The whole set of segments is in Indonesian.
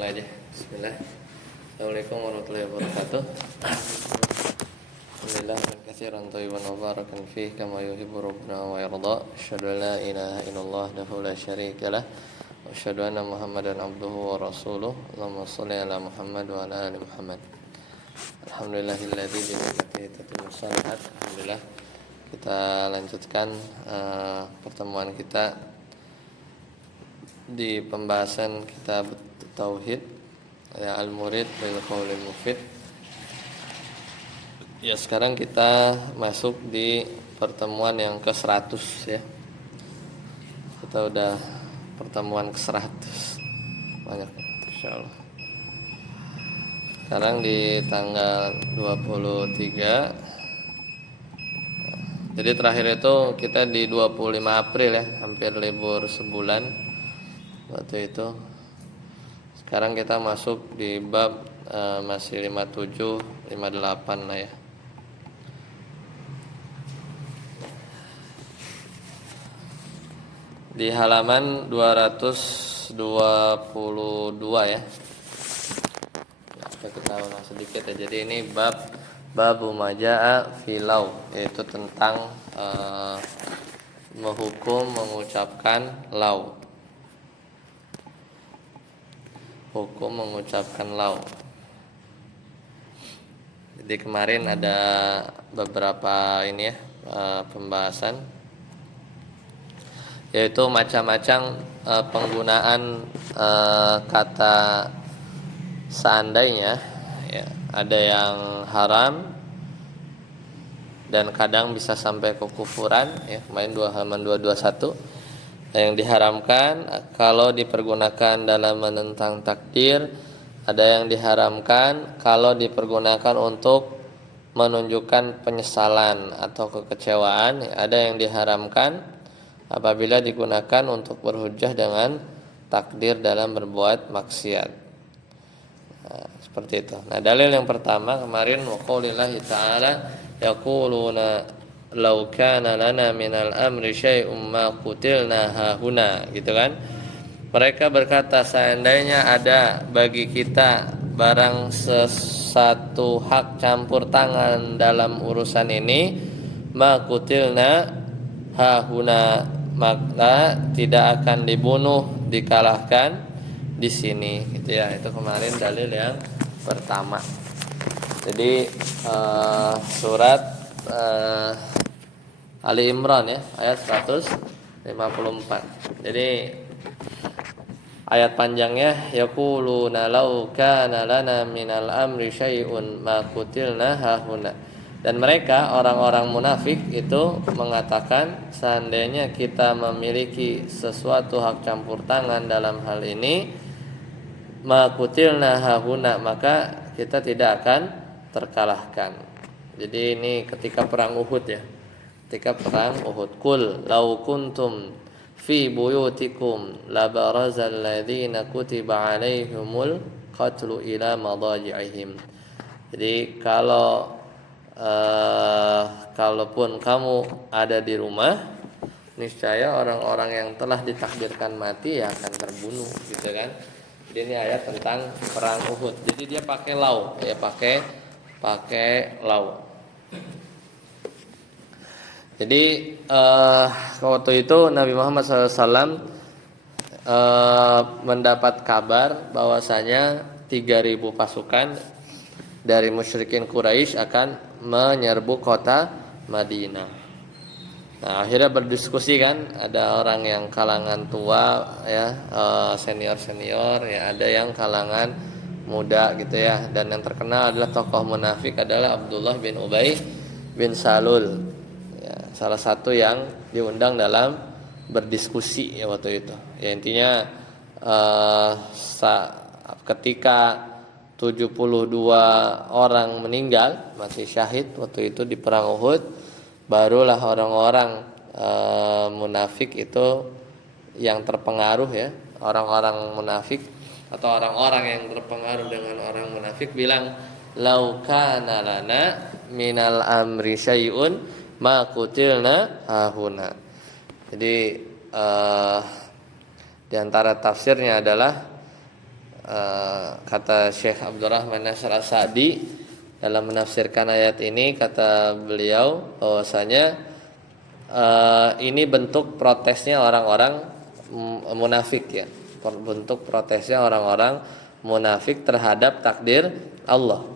mulai aja. Bismillah. Assalamualaikum warahmatullahi wabarakatuh. Alhamdulillah katsiran thayyiban mubarakan fihi kama yuhibbu rabbuna wa yarda. Asyhadu an la ilaha illallah wahdahu la syarika lah wa asyhadu anna Muhammadan abduhu wa rasuluh. Allahumma shalli ala Muhammad wa ala ali Muhammad. Alhamdulillahilladzi bi ni'matihi tatimmu shalihat. Alhamdulillah. Kita lanjutkan pertemuan kita di pembahasan kitab Tauhid ya Al-Murid bil Qaulil Mufid. Ya, sekarang kita masuk di pertemuan yang ke-100 ya. Kita udah pertemuan ke-100. Banyak insyaallah. Sekarang di tanggal 23. Jadi terakhir itu kita di 25 April ya, hampir libur sebulan waktu itu. Sekarang kita masuk di bab masih 57, 58 lah ya. Di halaman 222 ya. Kita ulang sedikit ya. Jadi ini babu majaa filau, yaitu tentang menghukum mengucapkan lau. Hukum mengucapkan lau. Jadi kemarin ada beberapa ini ya pembahasan, yaitu macam-macam penggunaan kata seandainya ya, ada yang haram dan kadang bisa sampai kekufuran ya. Kemarin halaman 221 yang diharamkan kalau dipergunakan dalam menentang takdir, ada yang diharamkan kalau dipergunakan untuk menunjukkan penyesalan atau kekecewaan, ada yang diharamkan apabila digunakan untuk berhujjah dengan takdir dalam berbuat maksiat. Nah, seperti itu. Nah, dalil yang pertama kemarin waqaulillahi ta'ala yaquluna law kana lana minal amri syai'um ma qutilna hahuna, gitu kan. Mereka berkata, seandainya ada bagi kita barang sesuatu hak campur tangan dalam urusan ini, ma qutilna hahuna, maka tidak akan dibunuh, dikalahkan di sini, gitu ya. Itu kemarin dalil yang pertama. Jadi surat Ali Imran ya, ayat 154. Jadi ayat panjangnya yaquluna law kana lana minal amri syai'un ma qutilna hahuna. Dan mereka orang-orang munafik itu mengatakan, seandainya kita memiliki sesuatu hak campur tangan dalam hal ini, ma qutilna hahuna, maka kita tidak akan terkalahkan. Jadi ini ketika perang Uhud ya. Ketika perang Uhud, qul law kuntum fi buyutikum la barazal ladzina kutiba alaihimul qatlu ila madaji'ihim. Jadi kalaupun kamu ada di rumah, niscaya orang-orang yang telah ditakdirkan mati ya akan terbunuh, gitu kan. Jadi ini ayat tentang perang Uhud. Jadi dia pakai lau, ya pakai lau. Jadi waktu itu Nabi Muhammad SAW mendapat kabar bahwasanya 3.000 pasukan dari musyrikin Quraisy akan menyerbu kota Madinah. Nah, akhirnya berdiskusi kan, ada orang yang kalangan tua ya, senior ya, ada yang kalangan muda gitu ya. Dan yang terkenal adalah tokoh munafik adalah Abdullah bin Ubay bin Salul. Ya, salah satu yang diundang dalam berdiskusi ya waktu itu. Ya intinya ketika 72 orang meninggal, mati syahid waktu itu di perang Uhud, barulah orang-orang munafik itu yang terpengaruh ya, orang-orang munafik atau orang-orang yang terpengaruh dengan orang munafik bilang, lau kana lana minal amri syai'un ma qutilna hahuna. Jadi di antara tafsirnya adalah kata Syekh Abdurrahman Nasir As-Sa'di dalam menafsirkan ayat ini, kata beliau bahwasanya ini bentuk protesnya orang-orang munafik ya, bentuk protesnya orang-orang munafik terhadap takdir Allah.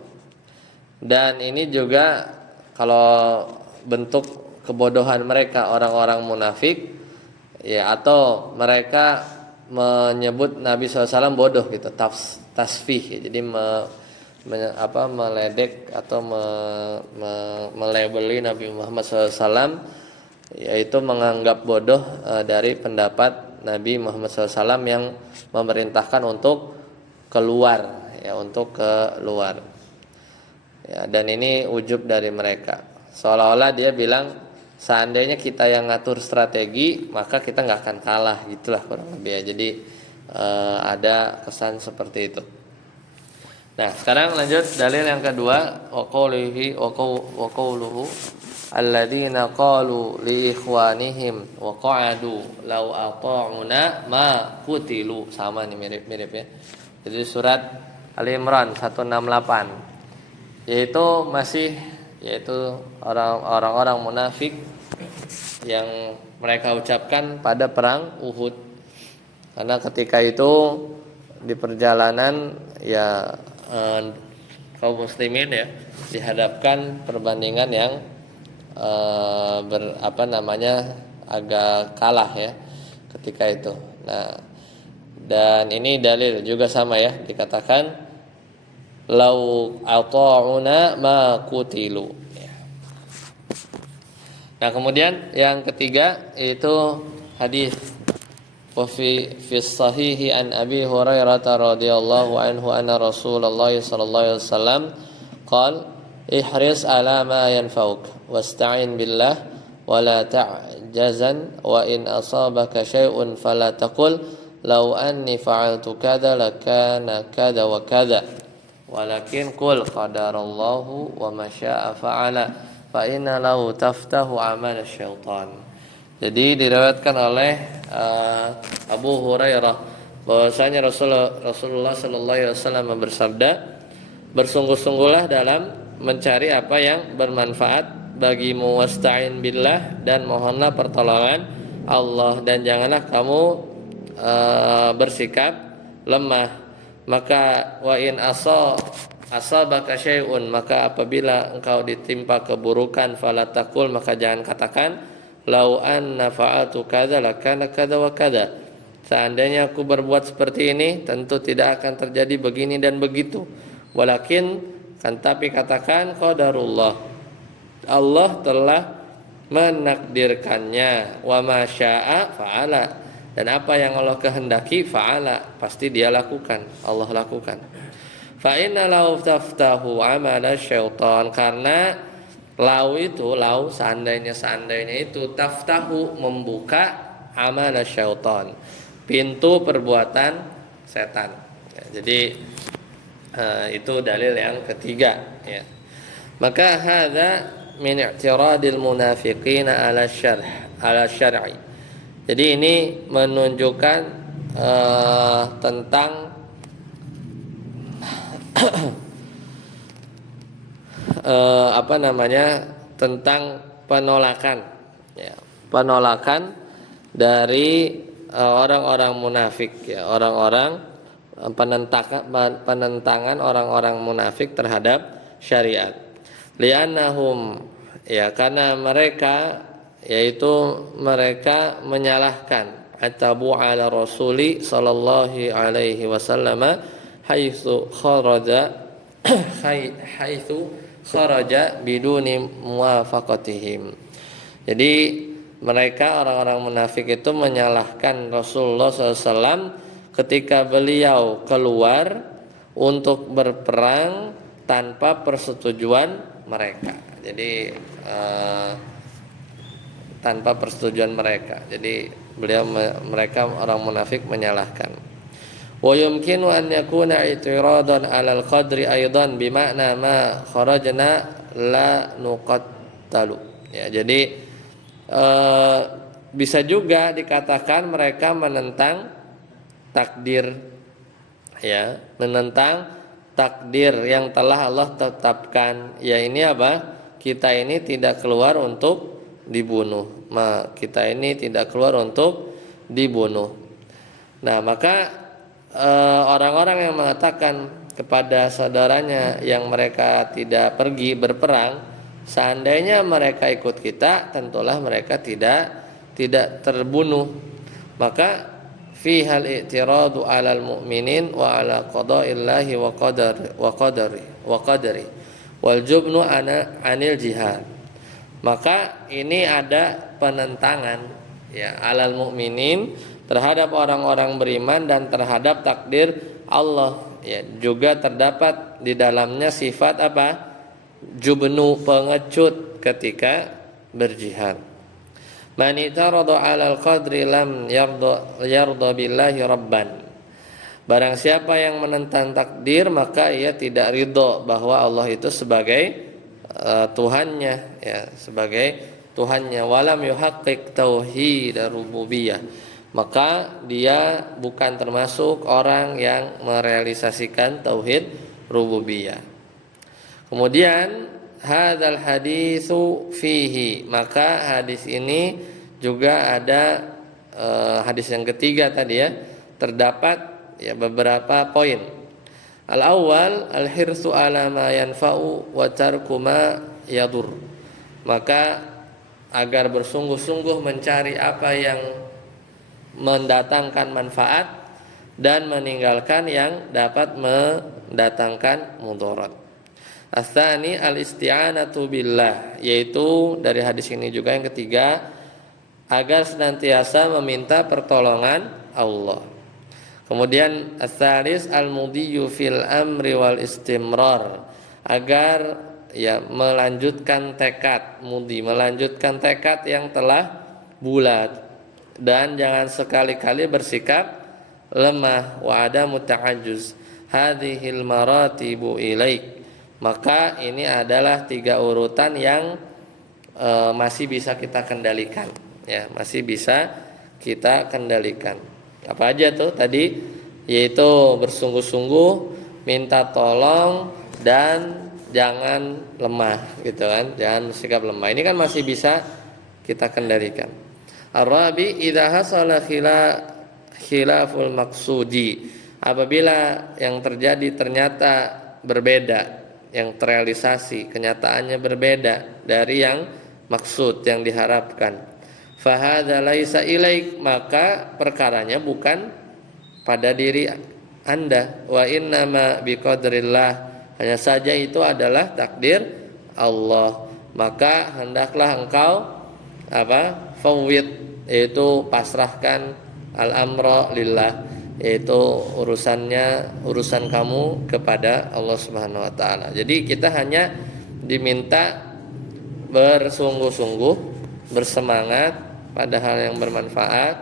Dan ini juga kalau bentuk kebodohan mereka orang-orang munafik ya, atau mereka menyebut Nabi SAW bodoh gitu, tasfih ya. Jadi meledek atau melabeli Nabi Muhammad SAW, yaitu menganggap bodoh dari pendapat Nabi Muhammad SAW yang memerintahkan untuk keluar ya, untuk keluar ya. Dan ini ujub dari mereka, seolah-olah dia bilang seandainya kita yang ngatur strategi maka kita nggak akan kalah, gitulah kurang lebih ya. Jadi ada kesan seperti itu. Nah, sekarang lanjut dalil yang kedua, wa qawluhu alladzina qalu li ikhwanihim wa qa'adu law ata'una ma qutilu. Sama nih, mirip-mirip ya. Jadi surat Ali Imran 168, yaitu orang-orang munafik yang mereka ucapkan pada perang Uhud. Karena ketika itu di perjalanan ya kaum muslimin ya dihadapkan perbandingan yang agak kalah ya ketika itu. Nah, dan ini dalil juga sama ya, dikatakan lau ata'una ma qutilu ya. Nah, kemudian yang ketiga itu hadis fi sahihi an Abi Hurairah radhiyallahu anhu anna Rasulullah sallallahu alaihi wasallam qala ihris ala ma yanfa'uk wasta'in billah wa la ta'jazan wa in asabaka syai'un fala taqul law anni fa'altu kadza lakana kadza wa kadza walakin qul qadarallahu wa ma syaa fa'ala fa inna lahu taftahu amal syaitan. Jadi diriwayatkan oleh Abu Hurairah bahwasanya Rasulullah sallallahu alaihi wasallam bersabda, bersungguh-sungguhlah dalam mencari apa yang bermanfaat bagimu, wasta'in billah, dan mohonlah pertolongan Allah, dan janganlah kamu bersikap lemah. Maka wa in asabaka syai'un, maka apabila engkau ditimpa keburukan, fala taqul, maka jangan katakan lau anna fa'atu kadza lakana kadza wa kadza, seandainya aku berbuat seperti ini tentu tidak akan terjadi begini dan begitu. Walakin, kan tapi katakan qadarullah, Allah telah menakdirkannya, wa ma syaa fa'ala, dan apa yang Allah kehendaki fa'ala, pasti dia lakukan, Allah lakukan. Fa inna lau taftahu amala syaitan, karena lau seandainya itu taftahu, membuka amal syaitan, pintu perbuatan setan ya. Jadi itu dalil yang ketiga ya. Maka hadza min i'tiradil munafiqina ala syar'i. Jadi ini menunjukkan tentang tentang penolakan ya, penolakan dari orang-orang munafik ya, orang-orang penentangan orang-orang munafik terhadap syariat. Li'annahum ya, karena mereka, yaitu mereka menyalahkan atabu ala rasuli sallallahu alaihi wasallam haitsu kharaja biduni muwafaqatihim. Jadi mereka orang-orang munafik itu menyalahkan Rasulullah SAW ketika beliau keluar untuk berperang tanpa persetujuan mereka. Jadi tanpa persetujuan mereka. Jadi mereka orang munafik menyalahkan. Wa yumkinu an yakuna i'tiradan 'alal qadri aidan bima'na ma kharajna la nuqattalu. Ya, jadi bisa juga dikatakan mereka menentang takdir ya, menentang takdir yang telah Allah tetapkan. Ya ini apa? Kita ini tidak keluar untuk dibunuh. Kita ini tidak keluar untuk dibunuh. Nah, maka orang-orang yang mengatakan kepada saudaranya yang mereka tidak pergi berperang, seandainya mereka ikut kita, tentulah mereka tidak terbunuh. Maka fi hal i'tiradu 'alal mu'minin wa 'ala qada'illahi wa qadari wal jubnu 'anil jihad. Maka ini ada penentangan ya 'alal mu'minin terhadap orang-orang beriman dan terhadap takdir Allah. Ya, juga terdapat di dalamnya sifat apa? Jubnu, pengecut ketika berjihad. Man itarada 'alal qadri lam yarda billahi rabban. Barang siapa yang menentang takdir, maka ia tidak ridho bahwa Allah itu sebagai Tuhannya, ya, sebagai Tuhannya. Walam yuhaqqiq tauhid rububiyah. Maka dia bukan termasuk orang yang merealisasikan tauhid rububiyah. Kemudian hadzal haditsu fihi, maka hadis ini juga ada hadis yang ketiga tadi ya, terdapat ya beberapa poin. Al-awwal al-hirsu ala ma yanfa'u wa tarku ma yadur. Maka agar bersungguh-sungguh mencari apa yang mendatangkan manfaat dan meninggalkan yang dapat mendatangkan mudarat. Ats-tsani al-isti'anatu billah, yaitu dari hadis ini juga yang ketiga, agar senantiasa meminta pertolongan Allah. Kemudian ats-tsalis al-mudiyyu fil amri wal istimrar, agar ya melanjutkan tekad, melanjutkan tekad yang telah bulat dan jangan sekali-kali bersikap lemah. Wa ada muta'ajjuz hadhil maratibu ilaik. Maka ini adalah 3 urutan yang masih bisa kita kendalikan, ya, masih bisa kita kendalikan. Apa aja tuh tadi? Yaitu bersungguh-sungguh, minta tolong, dan jangan lemah, gitu kan? Jangan bersikap lemah. Ini kan masih bisa kita kendalikan. Ar-rabi idza hasala khilaful maqsudi, apabila yang terjadi ternyata berbeda, yang terrealisasi kenyataannya berbeda dari yang maksud yang diharapkan, fahadza laisa ilaik, maka perkaranya bukan pada diri Anda. Wa innama biqadrillah, hanya saja itu adalah takdir Allah. Maka hendaklah engkau fawwid, yaitu pasrahkan al-amra lillah, yaitu urusan kamu kepada Allah Subhanahu wa taala. Jadi kita hanya diminta bersungguh-sungguh, bersemangat pada hal yang bermanfaat.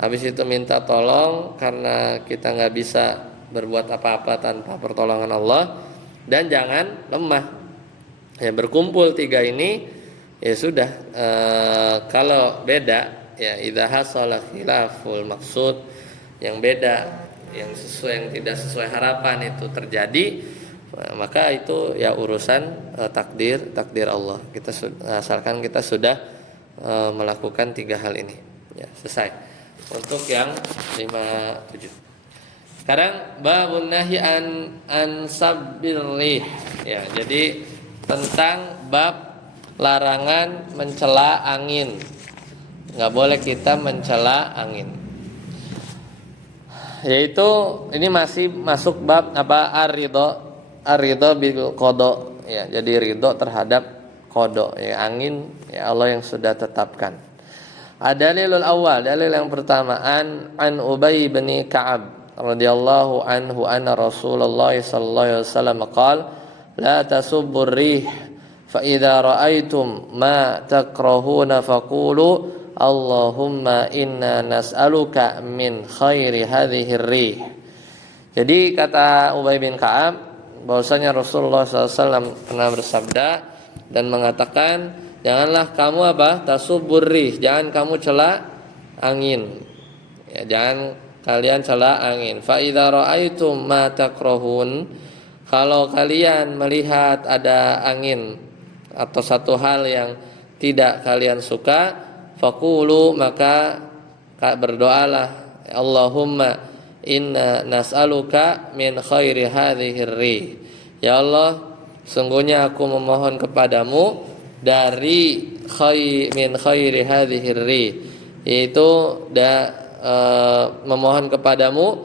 Habis itu minta tolong karena kita nggak bisa berbuat apa-apa tanpa pertolongan Allah, dan jangan lemah. Ya, berkumpul 3 ini ya sudah. Kalau beda, ya idza hasala khilaful maksud, yang beda, yang tidak sesuai harapan itu terjadi, maka itu ya urusan takdir Allah. Kita asalkan kita sudah melakukan 3 hal ini, ya selesai. Untuk yang 57. Sekarang babun nahyi an sabbil rih, ya, jadi tentang bab larangan mencela angin. Nggak boleh kita mencela angin. Yaitu ini masih masuk bab ar-ridha bil qada, ya, jadi ridho terhadap qada, ya, angin, ya, Allah yang sudah tetapkan. Ad-dalilul awal, dalil yang pertama an Ubay bin Ka'ab radhiyallahu anhu anna Rasulullah sallallahu alaihi wasallam qala la tasubbur rih fa idza ra'aitum ma takrahuna faqulu Allahumma inna nas'aluka min khairi hadhihi rih. Jadi kata Ubay bin Ka'ab bahwasanya Rasulullah SAW pernah bersabda dan mengatakan, janganlah kamu tasubbur rih, jangan kamu cela angin, ya, jangan kalian cela angin. Fa idza raaitum ma takrahun, kalau kalian melihat ada angin atau satu hal yang tidak kalian suka, faqulu, maka berdoalah, Allahumma inna nas'aluka min khairi hadhihi rih. Ya Allah, sungguhnya aku memohon kepadamu dari min khairi hadhihi rih, yaitu memohon kepadamu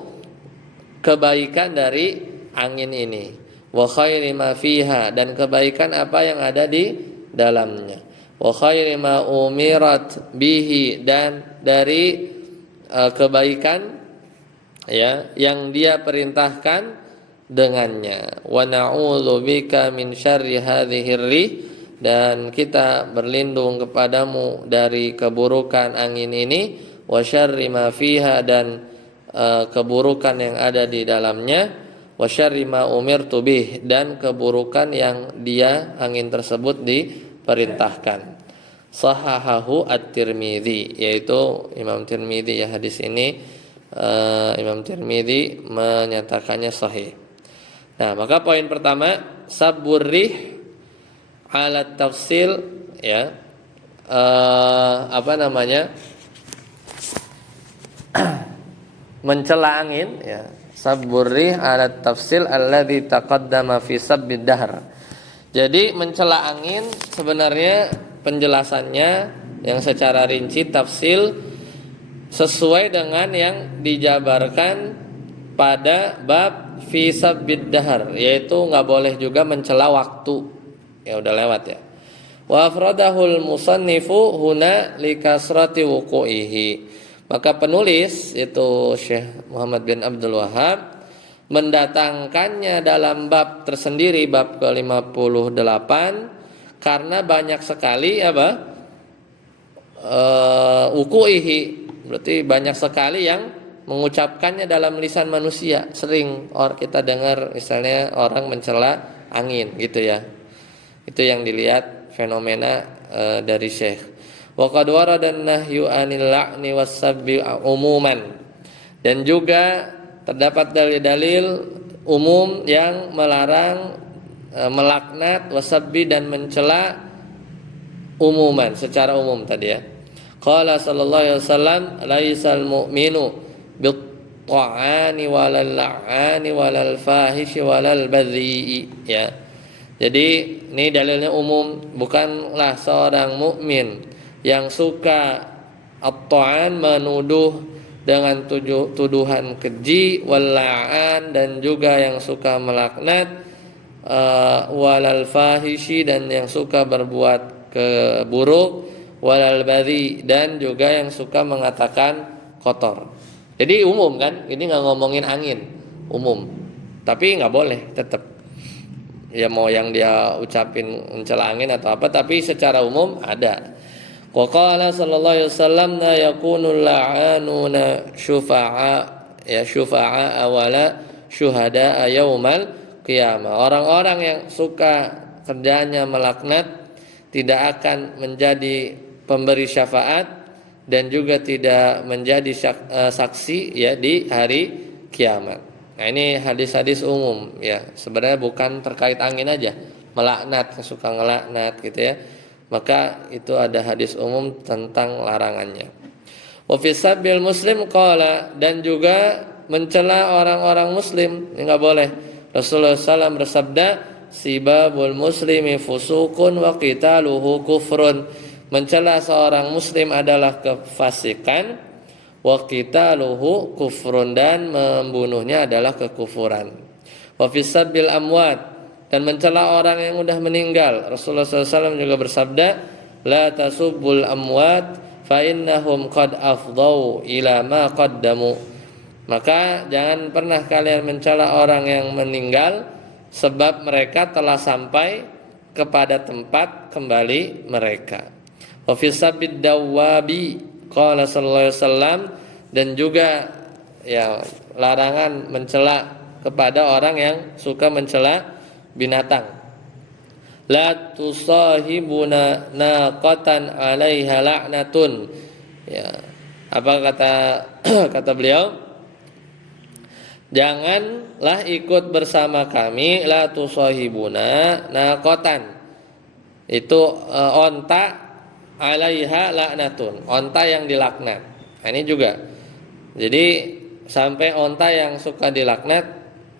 kebaikan dari angin ini, wa khairi ma fiha, dan kebaikan apa yang ada di dalamnya, wa khairi ma umirat bihi, dan dari kebaikan ya yang dia perintahkan dengannya, wa na'udzubika min syarri hadhihi rih, dan kita berlindung kepadamu dari keburukan angin ini, wa syarri ma fiha, dan keburukan yang ada di dalamnya, wa syarri ma umirtu bih, dan keburukan yang dia angin tersebut diperintahkan. Sahahahu at-Tirmidzi, yaitu Imam Tirmidzi ya, hadis ini Imam Tirmidzi menyatakannya sahih. Nah, maka poin pertama, saburrih alat tafsil ya, mencela angin ya, saburrih alat tafsil alladzi taqaddama fi sabbid dahr. Jadi mencela angin sebenarnya penjelasannya yang secara rinci tafsil sesuai dengan yang dijabarkan pada bab fi sabbid dahr, yaitu nggak boleh juga mencela waktu. Ya udah lewat ya. Wa afradahul musannifu huna likasrati wuqu'ihi. Maka penulis itu Syekh Muhammad bin Abdul Wahhab mendatangkannya dalam bab tersendiri, bab ke-58, karena banyak sekali wuqu'ihi, berarti banyak sekali yang mengucapkannya dalam lisan manusia. Sering kita dengar misalnya orang mencela angin gitu ya. Itu yang dilihat fenomena dari Syekh. Wa qad warada an-nahyu 'anil la'ni was-sabbi umuman. Dan juga terdapat dalil-dalil umum yang melarang melaknat, wasabbi, dan mencela umuman, secara umum tadi ya. Qala sallallahu alaihi wasallam, laisal mu'minu bit-ta'ani walal la'ani walal fahishi walal badhi'i ya. Jadi ini dalilnya umum, bukanlah seorang mukmin yang suka at-ta'an, menuduh dengan tuduhan keji, wal-la'an, dan juga yang suka melaknat, walal fahishi, dan yang suka berbuat keburuk, walal badhi, dan juga yang suka mengatakan kotor. Jadi umum kan, ini nggak ngomongin angin, umum. Tapi nggak boleh tetap. Ya mau yang dia ucapin mencela angin atau apa, tapi secara umum ada. Wa qala sallallahu alaihi wasallam, la yakunul la'anuna syufa'a wala syuhada yaumal qiyamah. Orang-orang yang suka kerjanya melaknat tidak akan menjadi pemberi syafaat dan juga tidak menjadi saksi ya di hari kiamat. Nah, ini hadis-hadis umum ya. Sebenarnya bukan terkait angin aja, melaknat, suka ngelaknat gitu ya. Maka itu ada hadis umum tentang larangannya. Wa fi sabbil muslim qala, dan juga mencela orang-orang muslim, ini enggak boleh. Rasulullah SAW bersabda, sibabul muslimi fusukun wa qitaluhu kufrun. Mencela seorang muslim adalah kefasikan, wa qitaluhu kufrun, dan membunuhnya adalah kekufuran. Wa fi sabbil amwat, dan mencela orang yang sudah meninggal. Rasulullah SAW juga bersabda, la tasubbul amwat fa innahum qad afdau ila ma qaddamu. Maka jangan pernah kalian mencela orang yang meninggal, sebab mereka telah sampai kepada tempat kembali mereka. Wa fi sabbid dawabi qala sallallahu alaihi wasallam, dan juga ya larangan mencela kepada orang yang suka mencela binatang. La tusahibuna naqatan 'alaiha la'natun. Ya. Apa kata beliau? janganlah ikut bersama kami la tusahibuna naqatan. Itu onta alaiha laknatun, onta yang dilaknat. Nah, ini juga. Jadi sampai onta yang suka dilaknat,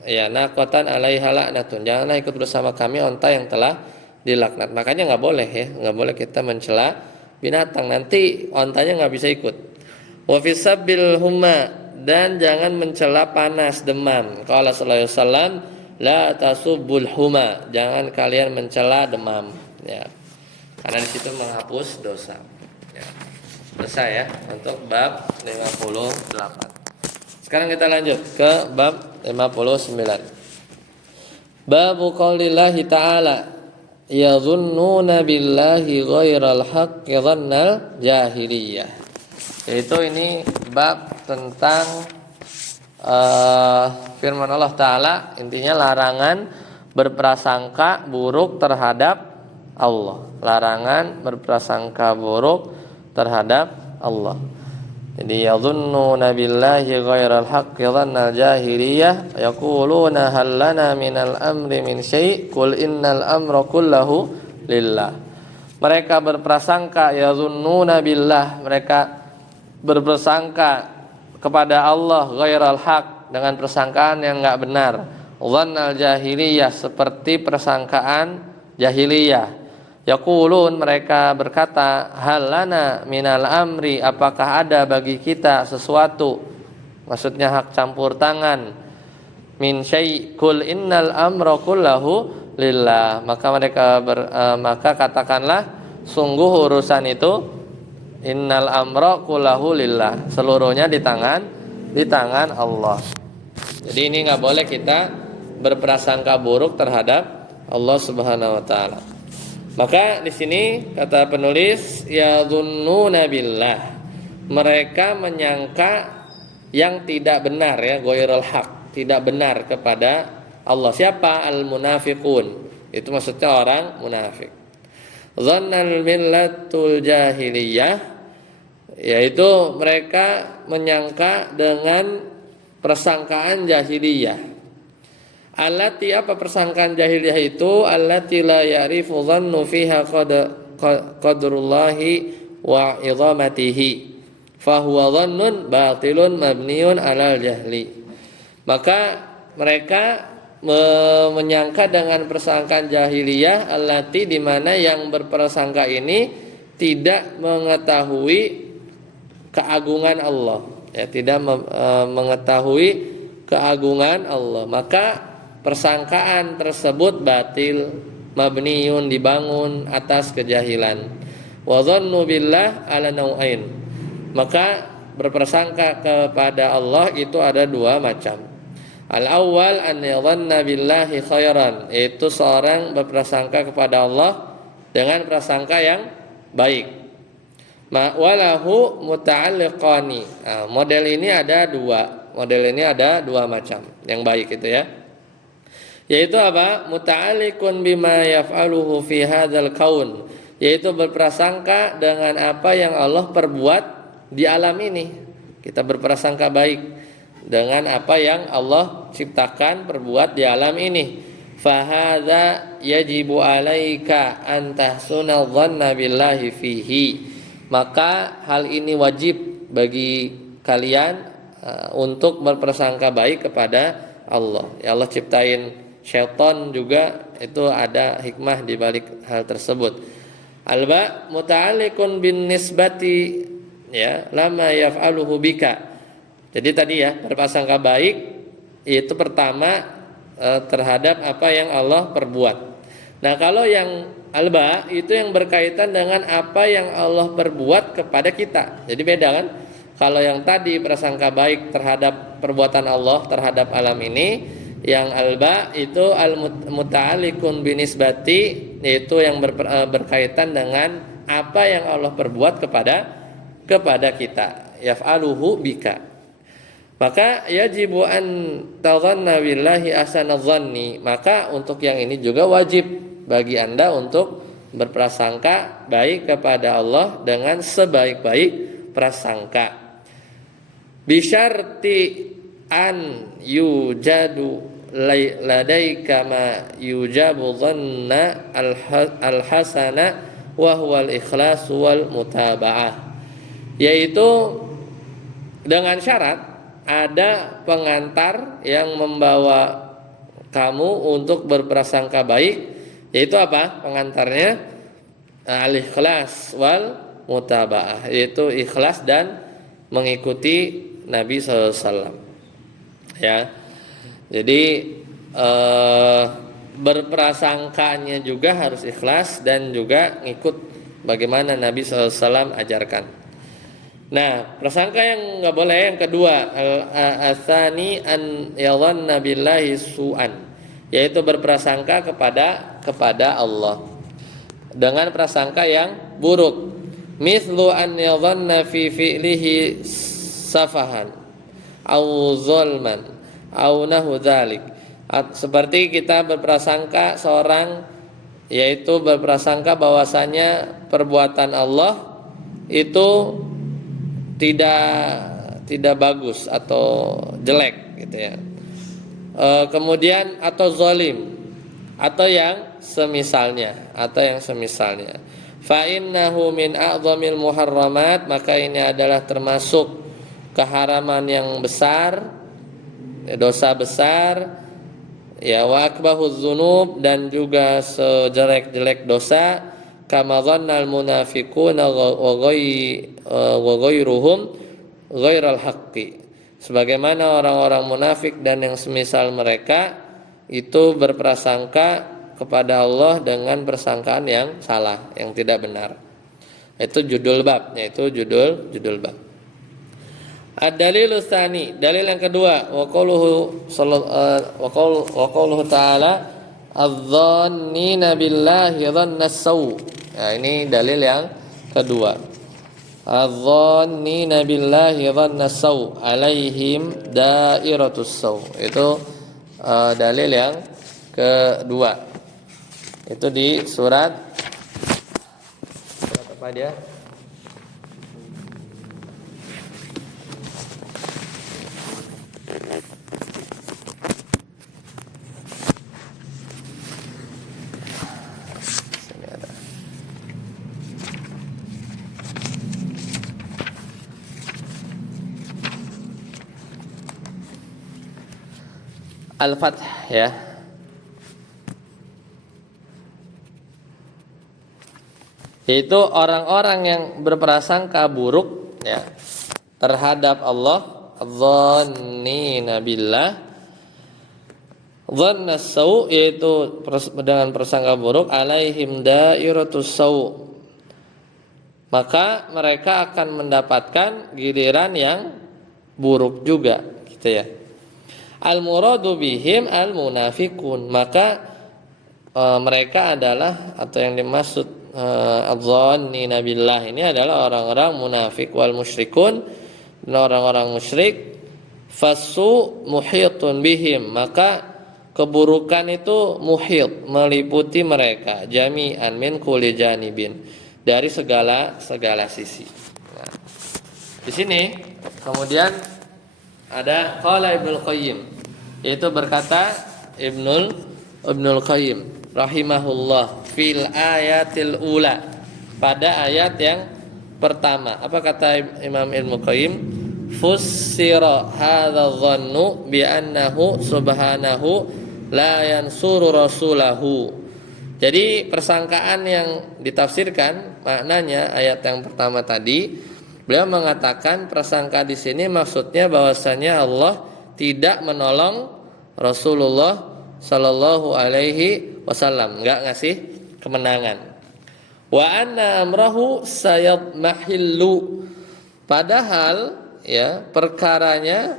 ya naqatan alaiha laknatun. Janganlah ikut bersama kami onta yang telah dilaknat. Makanya nggak boleh ya, nggak boleh kita mencela binatang. Nanti ontanya nggak bisa ikut. Wa fi sabbil humma, dan jangan mencela panas demam. Qala sallallahu alaihi wasallam la tasubbul huma, jangan kalian mencela demam ya. Karena di situ menghapus dosa. Ya. Selesai ya untuk bab 58. Sekarang kita lanjut ke bab 59. Bab qaulillahi ta'ala yadhunnuna billahi ghairal haqqi dhannal jahiliyah. Yaitu ini bab tentang firman Allah Ta'ala, intinya larangan berprasangka buruk terhadap Allah. Larangan berprasangka buruk terhadap Allah. Jadi yadhunnuna billahi ghairal haqqi dhannal jahiliyah yaquluna hal lana minal amri min syai' qul innal amra kullahu lillah. Mereka berprasangka yadhunnuna billah, mereka berprasangka kepada Allah ghairal haq, dengan persangkaan yang enggak benar. Dhannal jahiliyah, seperti persangkaan jahiliyah. Yaqulun, mereka berkata, hal lana minal amri, apakah ada bagi kita sesuatu, maksudnya hak campur tangan, min syai' qul innal amra kullahu lillah. Maka katakanlah, sungguh urusan itu innal amra kullahu lillah, seluruhnya di tangan Allah. Jadi ini enggak boleh kita berprasangka buruk terhadap Allah Subhanahu wa taala. Maka di sini kata penulis yadhunnuna billah, mereka menyangka yang tidak benar ya, ghairul haq, tidak benar kepada Allah. Siapa? Al munafiqun, itu maksudnya orang munafik. Dhannal millatul jahiliyah, yaitu mereka menyangka dengan persangkaan jahiliyah. Allati, apa persangkaan jahiliyah itu? Allati la ya'rifu dhannu fiha qadrullahi wa idhamatihi fahuwa dhannun batilun mabniun alal jahli. Maka mereka menyangka dengan persangkaan jahiliyah allati, di mana yang berprasangka ini tidak mengetahui keagungan Allah ya, tidak mengetahui keagungan Allah. Maka persangkaan tersebut batil, mabniun, dibangun atas kejahilan. Wa dhannu billah ala nau'ain, maka berprasangka kepada Allah itu ada dua macam. Al-awwal an yadhanna billahi khairan, yaitu seorang berprasangka kepada Allah dengan prasangka yang baik. Walahu muta'alliqani. Nah, model ini ada dua macam yang baik itu ya. Yaitu apa? Muta'alliqun bima yaf'aluhu fi hadzal kaun, yaitu berprasangka dengan apa yang Allah perbuat di alam ini. Kita berprasangka baik dengan apa yang Allah ciptakan, perbuat di alam ini. Fa hadza yajibu 'alaika an tahsuna dhanna billahi fihi. Maka hal ini wajib bagi kalian untuk berprasangka baik kepada Allah. Ya, Allah ciptain syaitan juga, itu ada hikmah di balik hal tersebut. Alba muta'alliqun bin nisbati ya lama yaf'aluhu bika. Jadi tadi ya, berprasangka baik itu pertama terhadap apa yang Allah perbuat. Nah, kalau yang alba itu yang berkaitan dengan apa yang Allah perbuat kepada kita. Jadi beda kan? Kalau yang tadi prasangka baik terhadap perbuatan Allah terhadap alam ini, yang alba itu al-muta'alliqun binisbati, yaitu yang berkaitan dengan apa yang Allah perbuat kepada kita. Yaf'aluhu bika. Maka yajibu an tadhanna billahi ahsanadh-dhanni. Maka untuk yang ini juga wajib bagi Anda untuk berprasangka baik kepada Allah dengan sebaik-baik prasangka. Bisyarti an yujadu ladaika ma yujabu dhanna al-hasana wa huwa al-ikhlas wal mutaba'ah, yaitu dengan syarat ada pengantar yang membawa kamu untuk berprasangka baik, yaitu apa pengantarnya? Al-ikhlas wal mutaba'ah, yaitu ikhlas dan mengikuti Nabi SAW. Ya, jadi berprasangkanya juga harus ikhlas dan juga ngikut bagaimana Nabi SAW ajarkan. Nah, prasangka yang nggak boleh yang kedua, al-atsani an yadhanna billahi su'an, yaitu berprasangka kepada Allah dengan prasangka yang buruk. Mithlu an yadhanna fi fi'lihi safahan au zulman au nahu dzalik, seperti kita berprasangka seorang, yaitu berprasangka bahwasanya perbuatan Allah itu tidak bagus atau jelek gitu ya. Kemudian atau zalim atau yang semisalnya fa innahu min a'dhamil muharramat, maka ini adalah termasuk keharaman yang besar, dosa besar, ya, wa akbahuz dzunub, dan juga sejelek-jelek dosa, kama dhannal munafiquna wa ghayruhum ghairal haqqi, sebagaimana orang-orang munafik dan yang semisal mereka itu berprasangka kepada Allah dengan persangkaan yang salah, yang tidak benar. Itu judul bab, yaitu judul bab. Ad-dalil tsani, dalil yang kedua, wa qauluhu ta'ala adh-dhannina billahi dhannas saw. Ya, ini dalil yang kedua. Adh-dhannina billahi dhannas saw alaihim dairatus saw. Itu dalil yang kedua. Itu di surat apa dia? Al-Fath, ya. Yaitu orang-orang yang berprasangka buruk, ya, terhadap Allah, dzannina billah, dhannas sau, yaitu dengan prasangka buruk, alaihim dairatus sau, maka mereka akan mendapatkan giliran yang buruk juga, gitu ya. Al-muradu bihim al-munafiqun, maka mereka adalah, atau yang dimaksud adh-dhannina billah ini adalah orang-orang munafik, wal musyrikun, dan orang-orang musyrik. Fasu muhitun bihim, maka keburukan itu muhit, meliputi mereka, jami'an min kulli janibin, dari segala sisi. Nah, di sini kemudian ada qala Ibnul Qayyim, yaitu berkata Ibnul Qayyim rahimahullah fil ayatil ula, pada ayat yang pertama. Apa kata Imam Ibnul Qayyim? Fussira hadza dhannu bi annahu subhanahu la yansuru rasulahu. Jadi persangkaan yang ditafsirkan maknanya ayat yang pertama tadi, beliau mengatakan prasangka di sini maksudnya bahwasanya Allah tidak menolong Rasulullah sallallahu alaihi wasallam, enggak ngasih kemenangan. Wa anna amrahu sayadmahillu, padahal ya perkaranya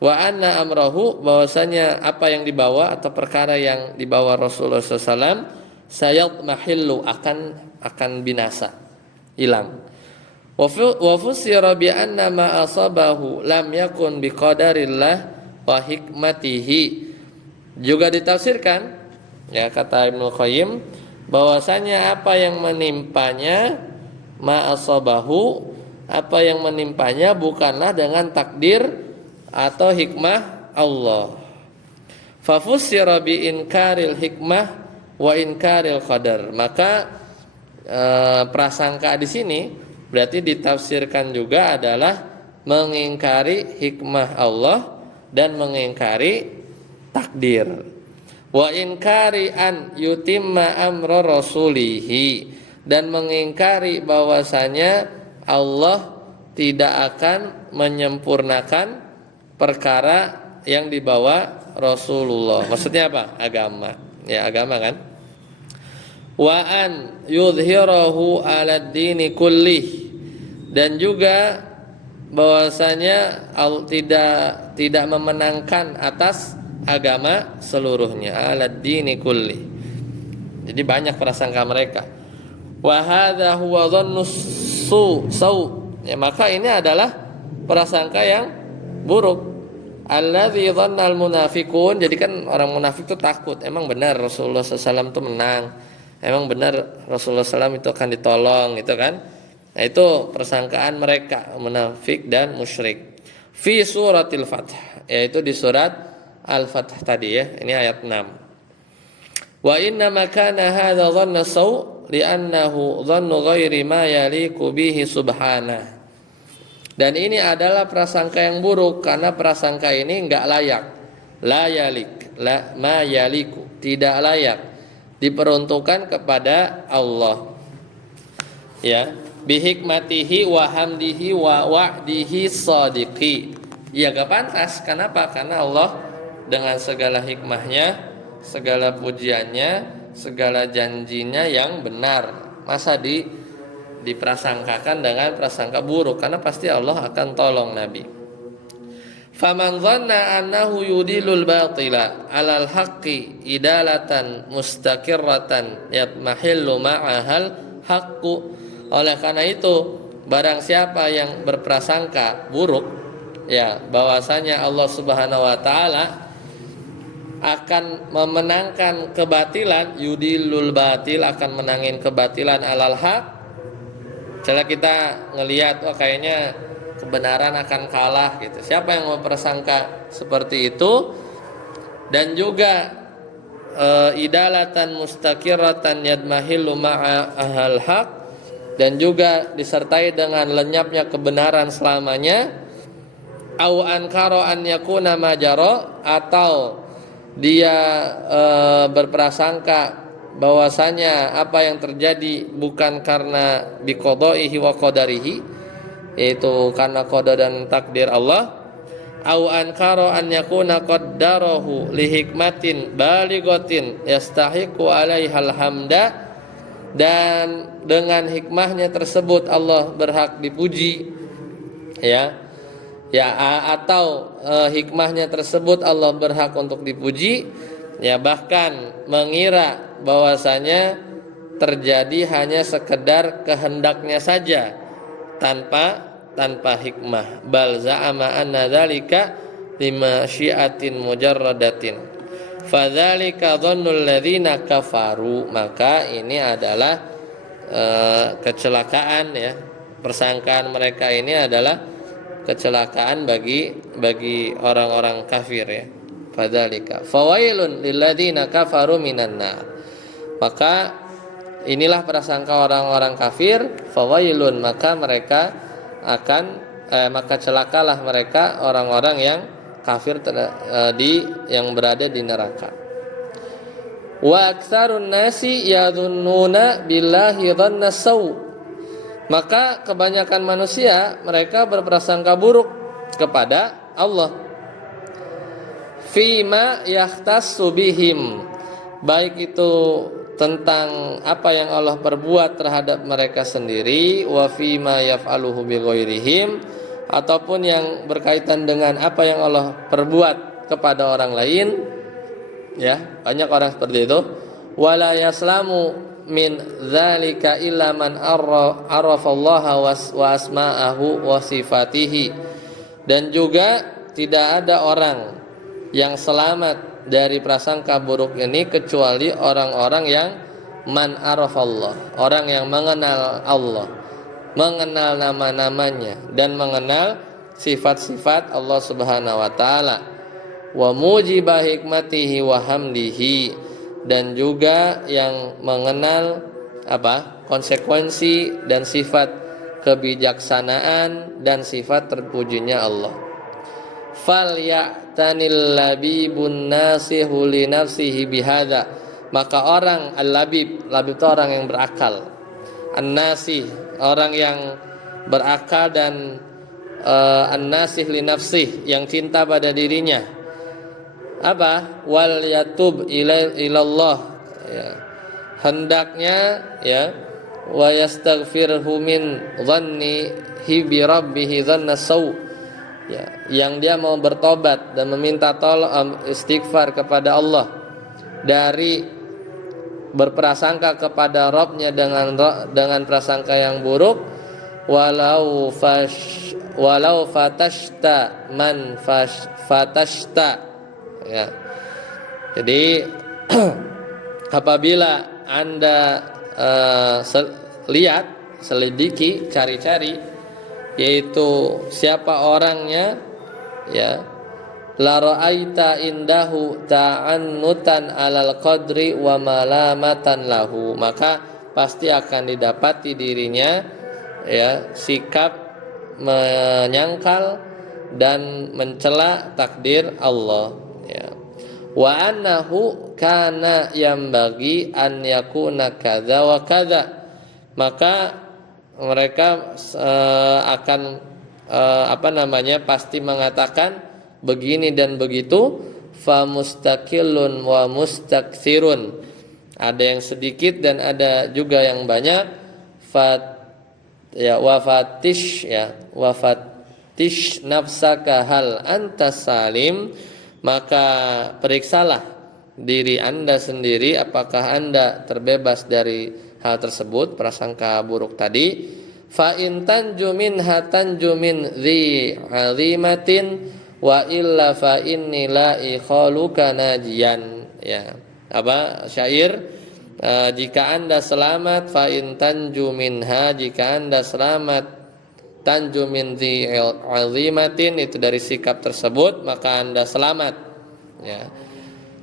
wa anna amrahu, bahwasanya apa yang dibawa atau perkara yang dibawa Rasulullah SAW sayadmahillu, akan binasa, hilang. Wa fusira bi anna ma asabahu lam yakun biqadarillah wa hikmatihi, juga ditafsirkan, ya, kata Ibnu Qayyim, bahwasanya apa yang menimpanya ma asabahu apa yang menimpanya bukanlah dengan takdir atau hikmah Allah. Fafussira bi inkaril hikmah wa inkaril qadar. Maka prasangka di sini berarti ditafsirkan juga adalah mengingkari hikmah Allah dan mengingkari takdir. Wa inkari an yutimma amra rasulihi, dan mengingkari bahwasanya Allah tidak akan menyempurnakan perkara yang dibawa Rasulullah. Maksudnya apa? Agama. Ya, agama kan? Wa an yudhhirahu 'ala ad-dini kullih, dan juga bahwasanya tidak memenangkan atas agama seluruhnya, 'ala ad-dini kullih. Jadi banyak prasangka mereka. Wa hadza huwa dhannus ya, maka ini adalah prasangka yang buruk. Alladzi dhannal munafiqun. Jadi kan orang munafik itu takut, emang benar Rasulullah SAW itu menang, emang benar Rasulullah SAW itu akan ditolong, gitu kan. Nah, itu persangkaan mereka munafik dan musyrik. Fi suratil Fath, yaitu di surat Al-Fath tadi ya, ini ayat 6. Wa inna ma kana hadza dhanna saw li'annahu dhannu ghairi ma yaliqu bihi subhanahu. Dan ini adalah prasangka yang buruk karena prasangka ini enggak layak. La yalik, la ma yaliku, tidak layak diperuntukkan kepada Allah. Ya, bihikmatihi wa hamdihi wa wa'dihi shadiqi. Ya gak pantas. Kenapa? Karena Allah dengan segala hikmahnya, segala pujiannya, segala janjinya yang benar, masa diprasangkakan dengan prasangka buruk, karena pasti Allah akan tolong Nabi. Faman dhanna annahu yudilul batila 'alal haqqi idalatan mustaqirratan yatmahillu ma'ahal haqqu. Oleh karena itu, barang siapa yang berprasangka buruk, ya, bahwasanya Allah Subhanahu wa taala akan memenangkan kebatilan, yudilul batil, akan menangin kebatilan alal haq. Setelah kita ngelihat, oh kayaknya kebenaran akan kalah gitu. Siapa yang mau prasangka seperti itu? Dan juga idalatan mustaqiratan yadmahillu ma'a ahal haq, dan juga disertai dengan lenyapnya kebenaran selamanya. Au ankara an yakuna majara, atau dia berprasangka bahwasanya apa yang terjadi bukan karena biqadaihi wa qadarihi, yaitu karena qada dan takdir Allah. Au ankara an yakuna qaddarahu li hikmatin balighatin yastahiqu 'alaihal hamda, dan dengan hikmahnya tersebut Allah berhak dipuji, ya. Ya, atau hikmahnya tersebut Allah berhak untuk dipuji, ya, bahkan mengira bahwasanya terjadi hanya sekedar kehendaknya saja tanpa hikmah. Bal za'ama anna dzalika limasyiatin mujarradatin fadzalika dhannul ladzina kafaru. Maka ini adalah kecelakaan, ya, persangkaan mereka ini adalah kecelakaan bagi orang-orang kafir, ya. Fadzalika fawailun lilladzina kafaru minan nar. Maka inilah prasangka orang-orang kafir, fawailun, maka mereka akan maka celakalah mereka orang-orang yang kafir yang berada di neraka. Wa aktsarun nasi yadhunnuna billahi dhanna saw. Maka kebanyakan manusia mereka berprasangka buruk kepada Allah. Fima yahtassu bihim, baik itu tentang apa yang Allah perbuat terhadap mereka sendiri, wa fima yaf'aluhu bighairihim, ataupun yang berkaitan dengan apa yang Allah perbuat kepada orang lain, ya, banyak orang seperti itu. Wala yaslamu min dzalika illa man arafallaha wa asma'ahu wa sifatihi, dan juga tidak ada orang yang selamat dari prasangka buruk ini kecuali orang-orang yang man arafallah, orang yang mengenal Allah, mengenal nama-namanya dan mengenal sifat-sifat Allah Subhanahu wa taala. Wa mujibah hikmatihi wa hamdihi, dan juga yang mengenal konsekuensi dan sifat kebijaksanaan dan sifat terpujinya Allah. Fal ya'tanil labibun nasihu li nafsihi bihadza, maka orang al-labib itu orang yang berakal, an-nasih orang yang berakal, dan an-nasih li nafsih yang cinta pada dirinya. Wal yatub ilallah, ya, hendaknya ya, wa yastaghfirhu min dhannihi bi rabbih dhanna saw, ya, yang dia mau bertobat dan meminta tolong istighfar kepada Allah dari berprasangka kepada Rabbnya dengan prasangka yang buruk. Walau fatashta man fatashta, ya. Jadi apabila Anda selidiki, cari-cari, yaitu siapa orangnya, ya, la ra'aita indahu ta'annutan alal qadri wa malamatan lahu, maka pasti akan didapati dirinya, ya, sikap menyangkal dan mencela takdir Allah, ya. Wa annahu kana yambagi an yakuna kadza wa kadza, maka mereka akan pasti mengatakan begini dan begitu. Fa mustaqillun wa mustakthirun, ada yang sedikit dan ada juga yang banyak. Wafatish nafsaka hal antas salim, maka periksalah diri Anda sendiri apakah Anda terbebas dari hal tersebut, prasangka buruk tadi. Fa in tanju minha tanju min dzi azimatin wa illa fa inni la ikhaluka najian, ya. Syair, jika Anda selamat, fa in tanju minha, jika Anda selamat, tanju min dzi azimatin, itu dari sikap tersebut, maka Anda selamat, ya,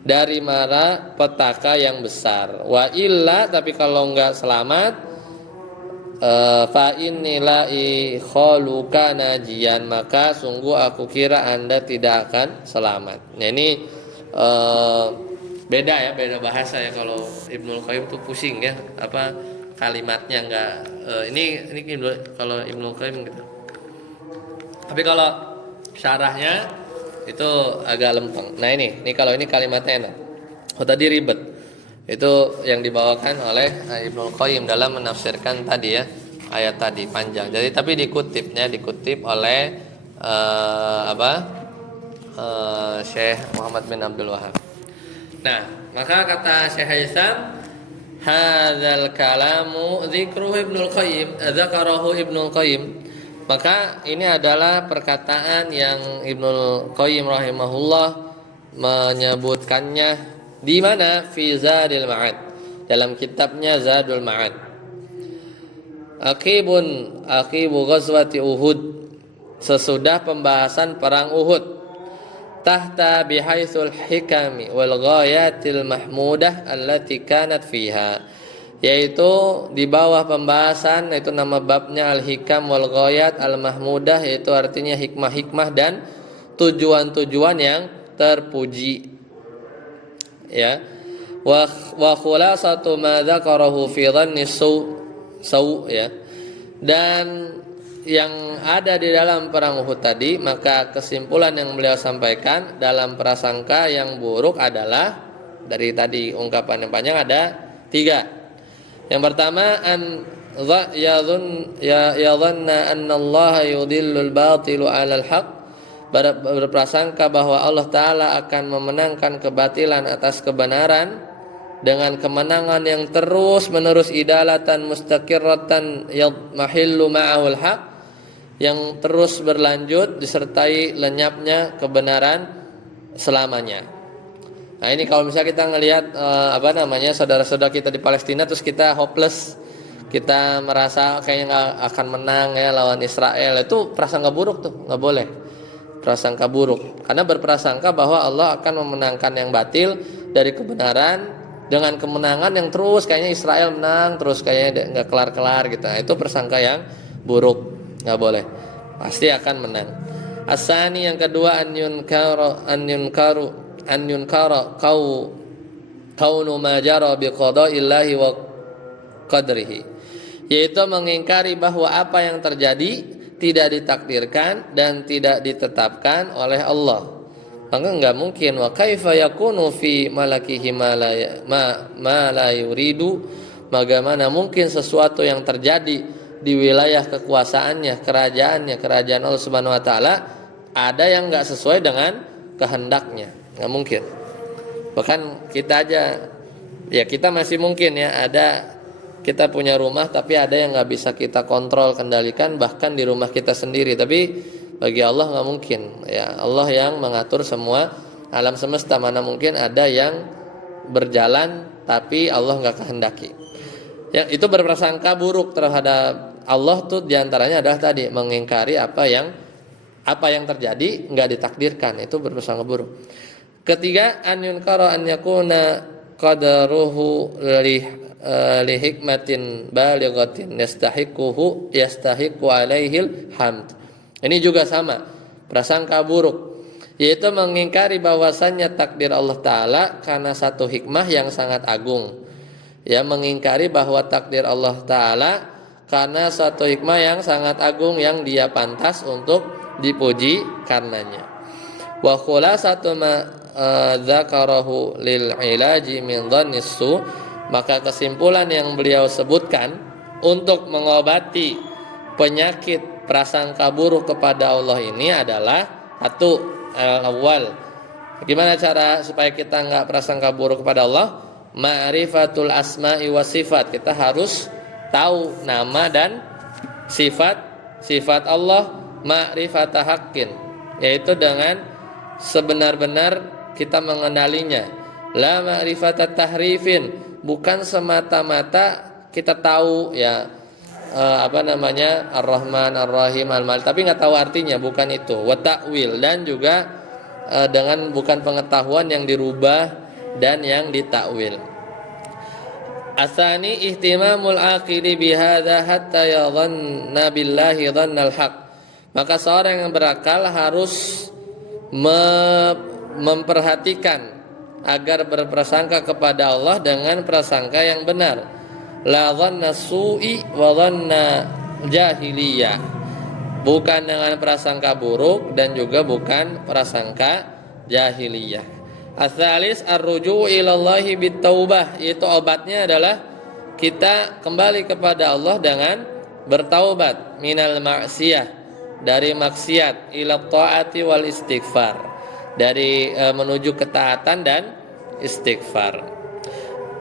dari mara petaka yang besar. Wa illa, tapi kalau enggak selamat, fa innila ikhaluka najian, maka sungguh aku kira Anda tidak akan selamat. Nah, ini beda bahasa ya. Kalau Ibnul Qayyim tuh pusing ya, kalimatnya enggak ini kalau Ibnul Qayyim gitu. Tapi kalau syarahnya itu agak lempeng. Nah, ini kalau ini kalimatnya enak. Tadi ribet. Itu yang dibawakan oleh Ibnul Qayyim dalam menafsirkan tadi, ya, ayat tadi panjang. Jadi tapi dikutip oleh Syekh Muhammad bin Abdul Wahab. Nah, maka kata Syekh Haisam, hadzal kalamu dzikruhu Ibnul Qayyim, dzakarahu Ibnul Qayyim. Maka ini adalah perkataan yang Ibnul Qayyim rahimahullah menyebutkannya di mana? Fi Zadil Ma'ad, dalam kitabnya Zadul Ma'ad. Aqibu ghazwati Uhud, sesudah pembahasan perang Uhud. Tahta bihaitsul hikami wal ghayatil mahmudah allati kanat fiha, yaitu di bawah pembahasan, itu nama babnya al-hikam wal ghayat al-mahmudah, yaitu artinya hikmah-hikmah dan tujuan-tujuan yang terpuji, ya. Wa khulasatu ma dzakarahu fi dhanni saw, ya. Dan yang ada di dalam perang Uhud tadi, maka kesimpulan yang beliau sampaikan dalam prasangka yang buruk adalah, dari tadi ungkapan yang panjang ada 3. Yang pertama, an yadhunna anna Allah yudillul batilu 'alal haq, berprasangka bahwa Allah Ta'ala akan memenangkan kebatilan atas kebenaran dengan kemenangan yang terus menerus, idalatan mustaqirratan yadmahillu ma'ahul haq, yang terus berlanjut disertai lenyapnya kebenaran selamanya. Nah, ini kalau misalnya kita ngelihat saudara-saudara kita di Palestina, terus kita hopeless, kita merasa kayaknya nggak akan menang ya lawan Israel, itu prasangka buruk tuh, nggak boleh prasangka buruk, karena berprasangka bahwa Allah akan memenangkan yang batil dari kebenaran dengan kemenangan yang terus kayaknya Israel menang terus kayaknya nggak kelar-kelar gitu. Nah, itu prasangka yang buruk, nggak boleh, pasti akan menang. Asani yang kedua an yunkara kaunu ma jara bi qada'illahi wa qadrihi, yaitu mengingkari bahwa apa yang terjadi tidak ditakdirkan dan tidak ditetapkan oleh Allah. Maka enggak mungkin, wa kaifa yakunu fi malakihi ma la yuridu, bagaimana mungkin sesuatu yang terjadi di wilayah kekuasaannya, kerajaan Allah Subhanahu wa taala ada yang enggak sesuai dengan kehendaknya. Enggak mungkin. Bahkan kita aja ya, kita masih mungkin ya, ada kita punya rumah tapi ada yang nggak bisa kita kontrol kendalikan bahkan di rumah kita sendiri, tapi bagi Allah nggak mungkin ya. Allah yang mengatur semua alam semesta, mana mungkin ada yang berjalan tapi Allah nggak kehendaki ya. Itu berprasangka buruk terhadap Allah tuh diantaranya adalah tadi mengingkari apa yang terjadi nggak ditakdirkan, itu berprasangka buruk. Ketiga, an yunkara an yakuna qadaruhu li hikmatin balighatin yastahiqu alaihil hamd. Ini juga sama, prasangka buruk, yaitu mengingkari bahwasannya takdir Allah Ta'ala karena satu hikmah yang sangat agung. Ya, mengingkari bahwa takdir Allah Ta'ala karena satu hikmah yang sangat agung yang dia pantas untuk dipuji karenanya. Wa khulasatu ma dzakarahu lil ilaji min dhannis su, maka kesimpulan yang beliau sebutkan untuk mengobati penyakit prasangka buruk kepada Allah ini adalah satu, al-awwal, gimana cara supaya kita nggak prasangka buruk kepada Allah? Ma'rifatul asma'i wa sifat, kita harus tahu nama dan sifat Allah, ma'rifata haqqin, yaitu dengan sebenar-benar kita mengenalinya. La ma'rifata tahrifin, bukan semata-mata kita tahu ya Ar-Rahman, Ar-Rahim, Al-Malik, tapi nggak tahu artinya, bukan itu. Wa ta'wil, dan juga dengan bukan pengetahuan yang dirubah dan yang ditakwil. Asani ihtimamul aqili bihadza hatta yadhanna billahi dhannal haq. Maka seorang yang berakal harus memperhatikan agar berprasangka kepada Allah dengan prasangka yang benar. La dhanna su'i wa dhanna jahiliyah, bukan dengan prasangka buruk dan juga bukan prasangka jahiliyah. Ats-tsalis ar-ruju' ila Allahi bit-taubah, itu obatnya adalah kita kembali kepada Allah dengan bertaubat, minal ma'siyah, dari maksiat, ila ta'ati wal istighfar, dari menuju ketaatan dan istighfar.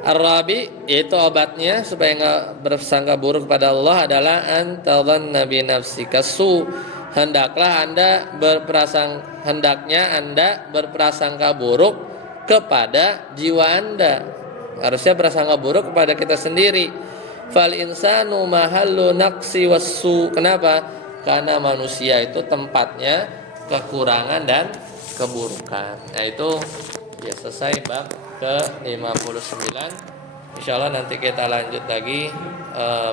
Ar-rabi, yaitu obatnya supaya enggak bersangka buruk pada Allah adalah antadhanna bi nafsika su, hendaknya Anda berprasangka buruk kepada jiwa Anda. Harusnya berprasangka buruk kepada kita sendiri. Fal insanu mahallu naqsi wassu. Kenapa? Karena manusia itu tempatnya kekurangan dan keburukan. Nah, itu ya, selesai bab ke-59. Insyaallah nanti kita lanjut lagi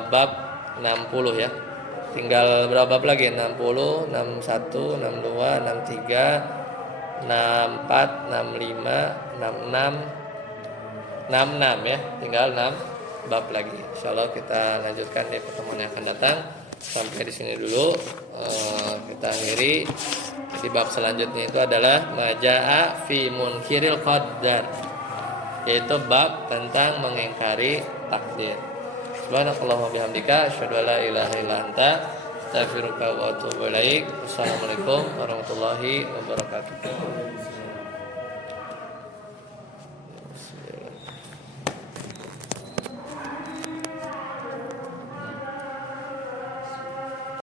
bab 60 ya. Tinggal berapa bab lagi? 60, 61, 62, 63, 64, 65, 66, 66 ya. Tinggal 6 bab lagi. Insyaallah kita lanjutkan di pertemuan yang akan datang. Sampai di sini dulu kita akhiri. Jadi bab selanjutnya itu adalah majaa fi munkiril qadar, yaitu bab tentang mengingkari takdir. Subhanakallahumma bihamdika asyhadu an la ilaha illa anta astaghfiruka wa atubu ilaik. Wassalamualaikum warahmatullahi wabarakatuh.